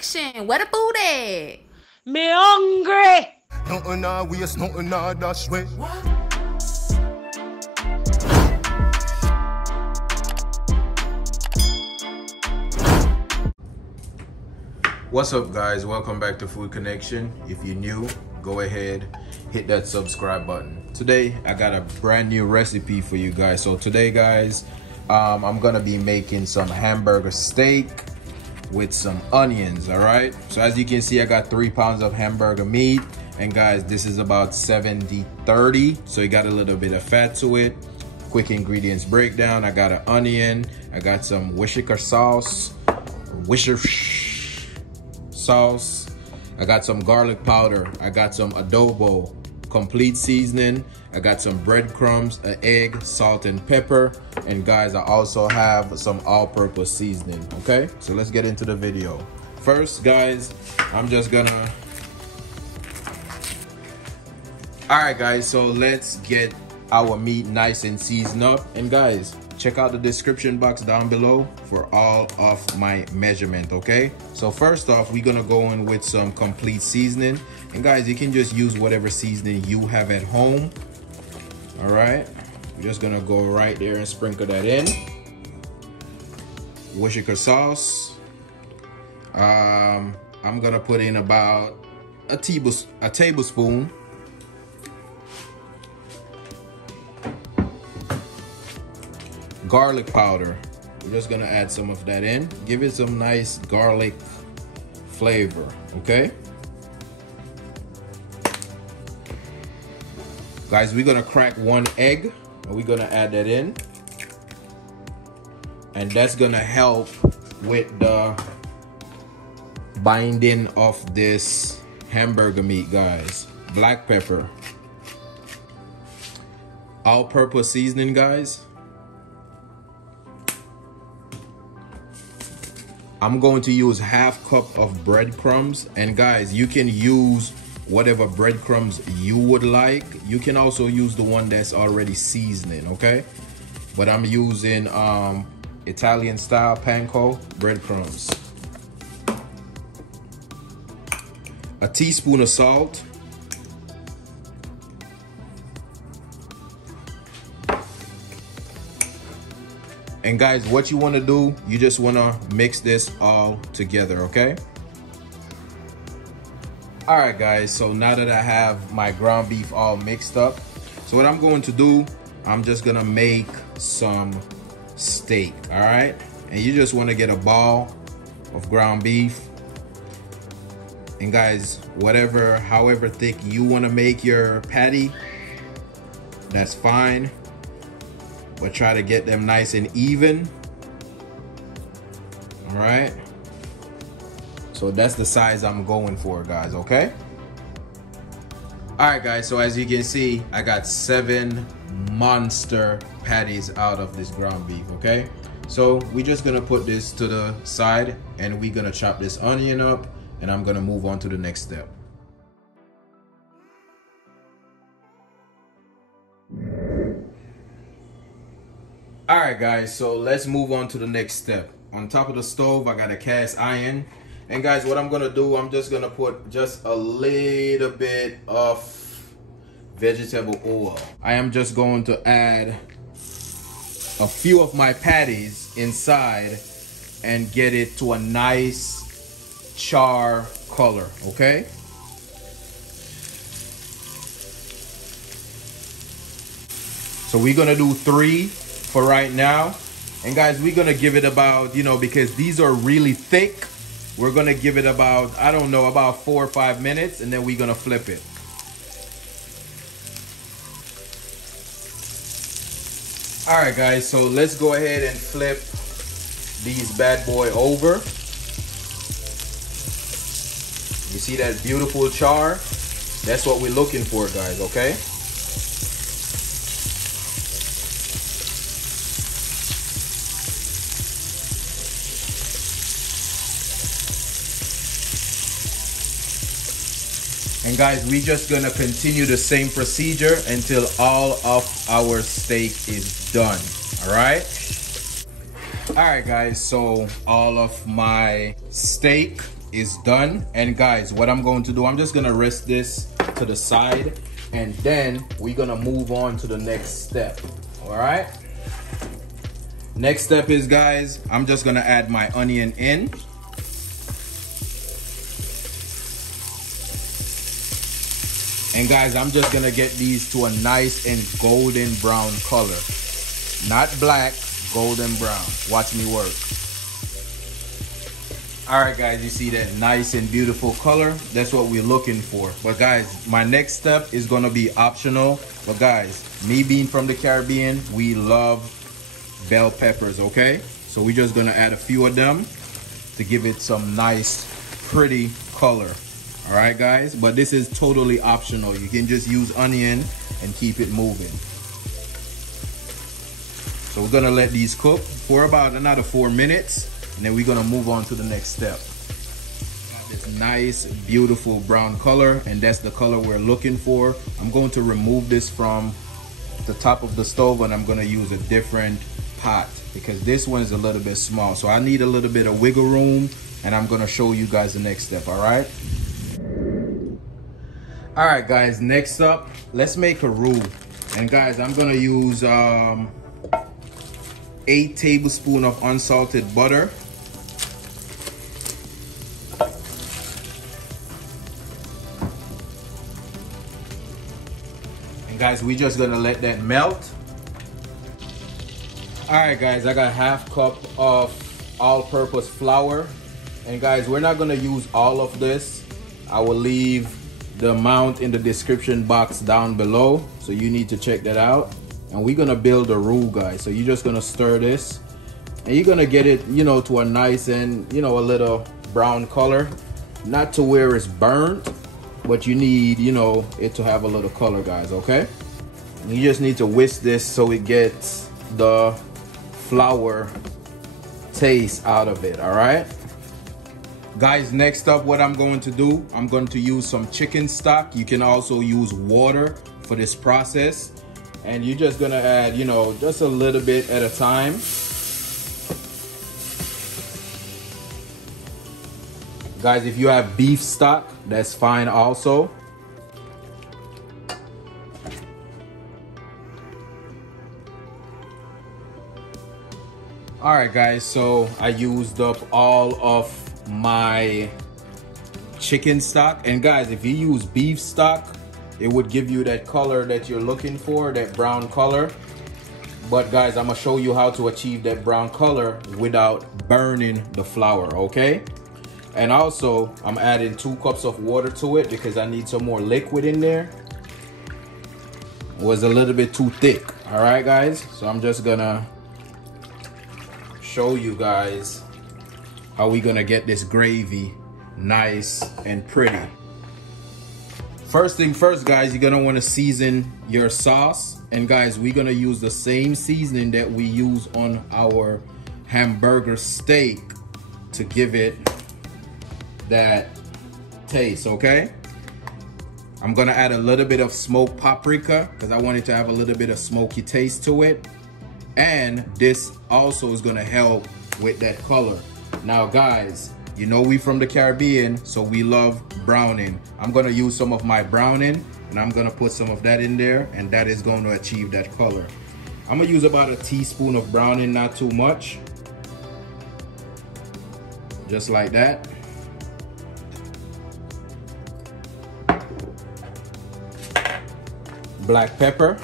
Foodkonnection. Where the food at? Me hungry. Nothing I waste, nothing I dash way. What's up, guys? Welcome back to Foodkonnection. If you're new, go ahead, hit that subscribe button. Today I got a brand new recipe for you guys. So today, guys, I'm gonna be making some hamburger steak with some onions. All right, so as you can see, I got 3 pounds of hamburger meat, and guys, this is about 70-30, so you got a little bit of fat to it. Quick ingredients breakdown: I got an onion, I got some Worcestershire sauce, I got some garlic powder, I got some adobo, complete seasoning, I got some breadcrumbs, an egg, salt and pepper, and guys, I also have some all-purpose seasoning. Okay, so let's get into the video. First, guys, I'm just gonna alright guys, so let's get our meat nice and seasoned up. And guys, check out the description box down below for all of my measurement. Okay, so first off, we're gonna go in with some complete seasoning, and guys, you can just use whatever seasoning you have at home. All right, we're just gonna go right there and sprinkle that in. Worcestershire sauce, I'm gonna put in about a tablespoon. Garlic powder, we're just gonna add some of that in, give it some nice garlic flavor. Okay, guys, we're gonna crack 1 egg and we're gonna add that in, and that's gonna help with the binding of this hamburger meat. Guys, black pepper, all-purpose seasoning, guys. I'm going to use ½ cup of breadcrumbs, and guys, you can use whatever breadcrumbs you would like. You can also use the one that's already seasoning, okay? But I'm using Italian style panko breadcrumbs. A teaspoon of salt. And guys, what you want to do, you just want to mix this all together. Okay, all right guys, so now that I have my ground beef all mixed up, so what I'm going to do, I'm just gonna make some steak. All right, and you just want to get a ball of ground beef, and guys, however thick you want to make your patty, that's fine, but try to get them nice and even. All right, so that's the size I'm going for, guys. Okay, all right guys, so as you can see, I got 7 monster patties out of this ground beef. Okay, so we're just gonna put this to the side, and we're gonna chop this onion up, and I'm gonna move on to the next step. All right guys, so let's move on to the next step. On top of the stove, I got a cast iron, and guys, what I'm gonna do, I'm just gonna put just a little bit of vegetable oil. I am just going to add a few of my patties inside and get it to a nice char color. Okay, so we're gonna do 3 for right now, and guys, we're gonna give it about, because these are really thick, we're gonna give it about, I don't know, about 4 or 5 minutes, and then we're gonna flip it. All right guys, so let's go ahead and flip these bad boy over. You see that beautiful char? That's what we're looking for, guys. Okay, and guys, we're just gonna continue the same procedure until all of our steak is done. All right, guys, so all of my steak is done. And guys, what I'm going to do, I'm just gonna rest this to the side, and then we're gonna move on to the next step. All right, next step is, guys, I'm just gonna add my onion in. And guys, I'm just gonna get these to a nice and golden brown color. Not black, golden brown. Watch me work. All right, guys, you see that nice and beautiful color? That's what we're looking for. But guys, my next step is gonna be optional. But guys, me being from the Caribbean, we love bell peppers, okay? So we're just gonna add a few of them to give it some nice, pretty color. All right, guys, but this is totally optional. You can just use onion and keep it moving. So we're gonna let these cook for about another 4 minutes, and then we're gonna move on to the next step. Got this nice, beautiful brown color, and that's the color we're looking for. I'm going to remove this from the top of the stove, and I'm gonna use a different pot because this one is a little bit small. So I need a little bit of wiggle room, and I'm gonna show you guys the next step, all right? All right, guys, next up, let's make a roux. And guys, I'm gonna use 8 tablespoons of unsalted butter. And guys, we're just gonna let that melt. All right, guys, I got 1/2 cup of all-purpose flour. And guys, we're not gonna use all of this. I will leave the amount in the description box down below, so you need to check that out. And we're gonna build a roux, guys. So you're just gonna stir this, and you're gonna get it, you know, to a nice and, you know, a little brown color, not to where it's burnt, but you need, you know, it to have a little color, guys. Okay, and you just need to whisk this so it gets the flour taste out of it. All right, guys, next up, what I'm going to do, I'm going to use some chicken stock. You can also use water for this process, and you're just gonna add, you know, just a little bit at a time. Guys, if you have beef stock, that's fine also. All right, guys, so I used up all of my chicken stock. And guys, if you use beef stock, it would give you that color that you're looking for, that brown color. But guys, I'm gonna show you how to achieve that brown color without burning the flour, okay? And also, I'm adding 2 cups of water to it because I need some more liquid in there. It was a little bit too thick. All right, guys, so I'm just gonna show you guys how we gonna get this gravy nice and pretty. First thing first, guys, you're gonna want to season your sauce. And guys, we're gonna use the same seasoning that we use on our hamburger steak to give it that taste, okay? I'm gonna add a little bit of smoked paprika because I want it to have a little bit of smoky taste to it. And this also is gonna help with that color. Now guys, you know we from the Caribbean, so we love browning. I'm gonna use some of my browning, and I'm gonna put some of that in there, and that is going to achieve that color. I'm gonna use about a teaspoon of browning, not too much. Just like that. Black pepper.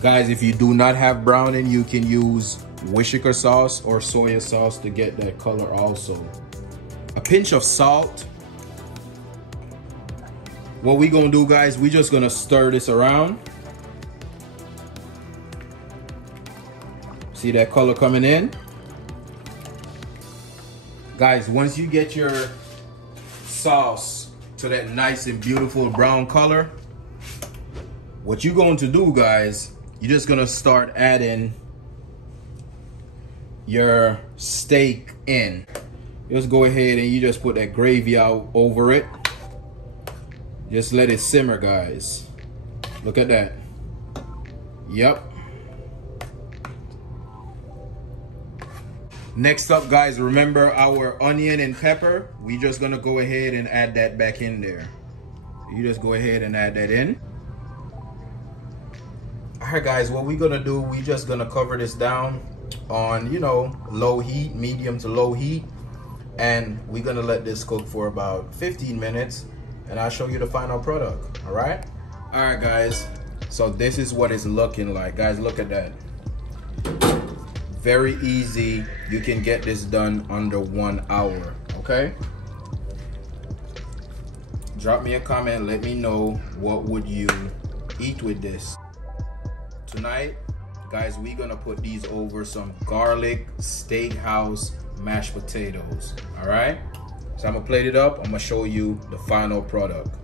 Guys, if you do not have browning, you can use Worcestershire sauce or soy sauce to get that color also. A pinch of salt. What we gonna do, guys, we just gonna stir this around. See that color coming in? Guys, once you get your sauce to that nice and beautiful brown color, what you're going to do, guys, you're just gonna start adding your steak in. Just go ahead and you just put that gravy out over it. Just let it simmer, guys. Look at that. Yep. Next up, guys, remember our onion and pepper. We just gonna go ahead and add that back in there. You just go ahead and add that in. All right, guys, what we're gonna do, we just gonna cover this down on, you know, low heat, medium to low heat, and we're gonna let this cook for about 15 minutes, and I'll show you the final product. All right, guys, so this is what it's looking like. Guys, look at that. Very easy. You can get this done under 1 hour. Okay, drop me a comment, let me know what would you eat with this. Tonight, guys, we're gonna put these over some garlic steakhouse mashed potatoes. All right, so I'm gonna plate it up. I'm gonna show you the final product.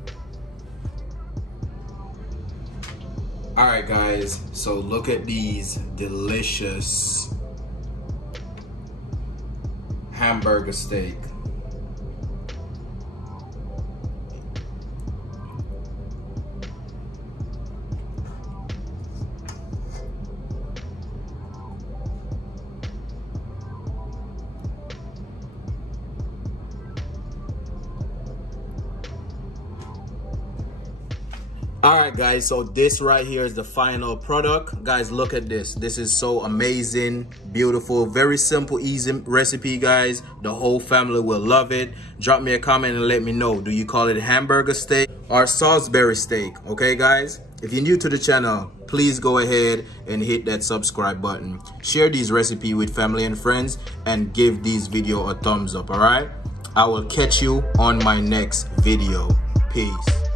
All right, guys, so look at these delicious hamburger steak. All right, guys, so this right here is the final product. Guys, look at this. This is so amazing, beautiful, very simple, easy recipe, guys. The whole family will love it. Drop me a comment and let me know. Do you call it hamburger steak or Salisbury steak? Okay, guys? If you're new to the channel, please go ahead and hit that subscribe button. Share these recipes with family and friends and give this video a thumbs up, all right? I will catch you on my next video. Peace.